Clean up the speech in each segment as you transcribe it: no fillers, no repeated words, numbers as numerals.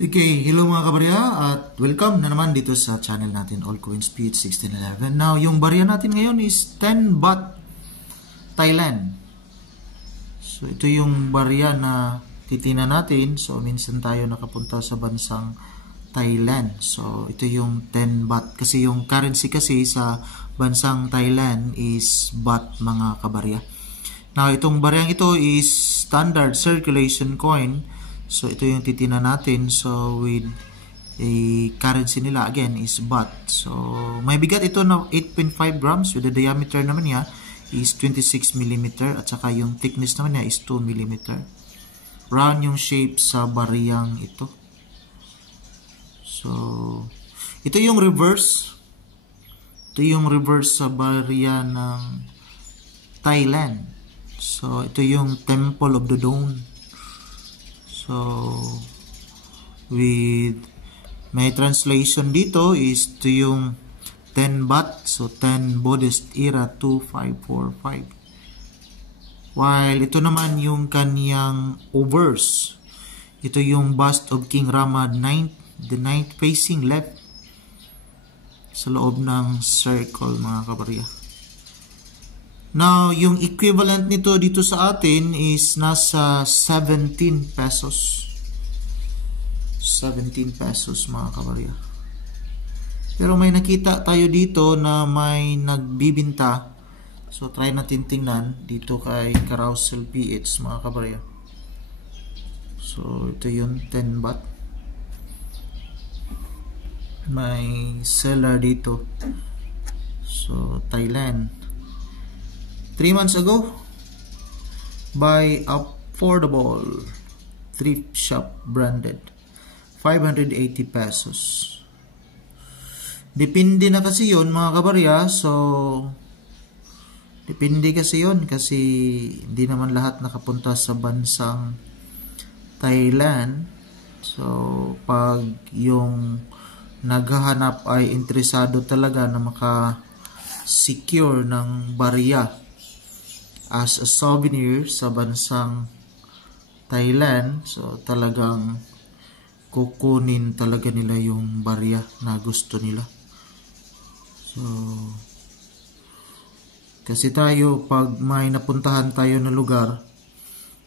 Okay, hello mga kabarya at welcome na naman dito sa channel natin, Allcoin Speed 1611. Now, yung barya natin ngayon is 10 baht Thailand. So, ito yung barya na titingnan natin. So, minsan tayo nakapunta sa bansang Thailand. So, ito yung 10 baht. Kasi yung currency kasi sa bansang Thailand is baht mga kabarya. Now, itong baryang ito is standard circulation coin. So, ito yung titingnan natin. So, with a currency nila, again, is baht. So, may bigat ito na 8.5 grams. With the diameter naman niya is 26 mm. At saka yung thickness naman niya is 2 mm. Round yung shape sa bariyang ito. So, ito yung reverse. Ito yung reverse sa bariya ng Thailand. So, ito yung Temple of the Dawn. So, with may translation dito is to yung 10 baht. So, 10 Buddhist era 2545. While ito naman yung kanyang obverse. Ito yung bust of King Rama 9th, the 9th facing left sa loob ng circle mga kabarya. Now, yung equivalent nito dito sa atin is nasa 17 pesos. 17 pesos mga kabarya. Pero may nakita tayo dito na may nagbibinta. So, try natin tingnan dito kay Carousel PH mga kabarya. So, ito yung 10 baht. May seller dito. So, Thailand. 3 months ago, buy affordable thrift shop branded 580 pesos. Depende na kasi yun mga kabarya. So, depende kasi yun kasi hindi naman lahat nakapunta sa bansang Thailand. So, pag yung naghahanap ay interesado talaga na maka-secure ng barya as a souvenir sa bansang Thailand, so talagang kukunin talaga nila yung barya na gusto nila. So, kasi tayo, pag may napuntahan tayo na lugar,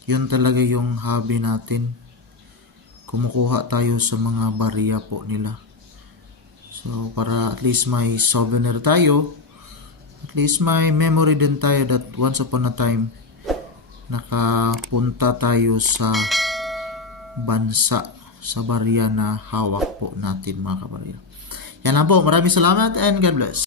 yun talaga yung hobby natin. Kumukuha tayo sa mga barya po nila. So, para at least may souvenir tayo, at least may memory din tayo that once upon a time nakapunta tayo sa bansa, sa barya na hawak po natin mga kabarya. Yan lang po. Maraming salamat and God bless.